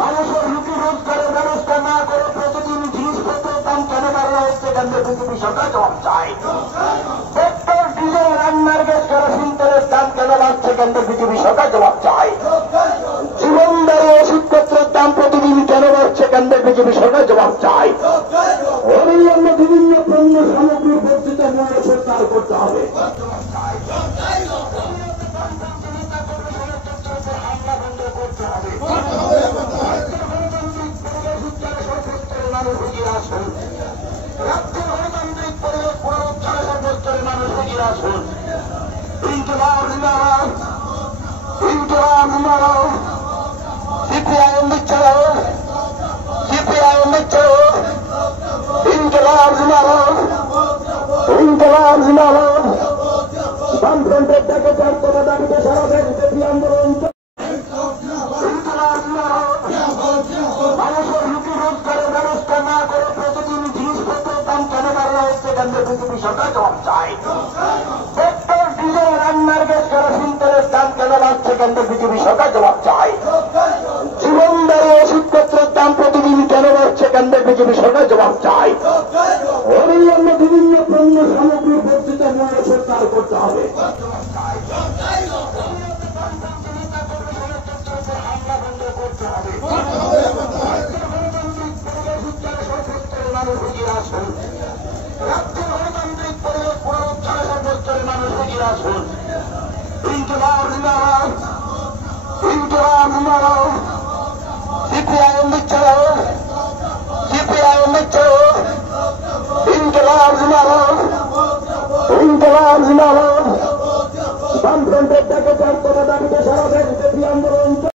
মানুষের রুটি রোজগারের ব্যবস্থা না করে প্রতিদিন জিনিসপত্রের দাম কেন বাড়া হচ্ছে কেন্দ্রে বিজেপি সরকার জবাব চাই। পেট্রোল ডিজেল রান্নার গ্যাস কেরোসিন তেলের দাম কেন বাড়ছে কেন্দ্রে বিজেপি সরকার জবাব চাই। জীবনদায়ী ওষুধপত্রের দাম প্রতিদিন কেন বাড়ছে কেন্দ্রে বিজেপি সরকার জবাব চাই। অন্য বিভিন্ন পণ্য সামগ্রী বর্ধিত মূল্য সরকার করতে হবে। রাজ্যের গণতান্ত্রিক পরিবেশ পুনরুদ্ধারে সর্বোচ্চের মানুষ এগিয়ে আসুন। ইনকিলাব জিন্দাবাদ, ইনকিলাব জিন্দাবাদ। সিপিআইএম দিচ্ছে, সিপিআইএম দিচ্ছে। ইনকিলাব জিন্দাবাদ, ইনকিলাব জিন্দাবাদ। বামফ্রন্টের ডাকে চারতলা দাবিতে সারা দেশব্যাপী আন্দোলন। মানুষের রুটি রোজগারের ব্যবস্থা না করে প্রতিদিন জিনিসপত্রের দাম কেন বাড়া হচ্ছে কেন্দ্রে বিজেপি সরকার জবাব চাই। পেট্রোল ডিজেল রান্নার গ্যাস কেরোসিন তেলের দাম কেন বাড়ছে কেন্দ্রে বিজেপি সরকার জবাব চাই। জীবনদায়ী ওষুধপত্রের দাম প্রতিদিন কেন বাড়ছে কেন্দ্রে বিজেপি সরকার জবাব চাই। অন্য বিভিন্ন পণ্য সামগ্রী বর্ধিত মূল্য সরকার করতে হবে। রাজ্যের গণতান্ত্রিক পরিবেশ পুনরুদ্ধারে সর্বোচ্চের মানুষ এগিয়ে আসুন। ইনকিলাব জিন্দাবাদ, ইনকিলাব জিন্দাবাদ। সিপিআইএম দিচ্ছে, সিপিআইএম দিচ্ছে। ইনকিলাব জিন্দাবাদ, ইনকিলাব জিন্দাবাদ। বামফ্রন্টের ডাকে চারতলা দাবিতে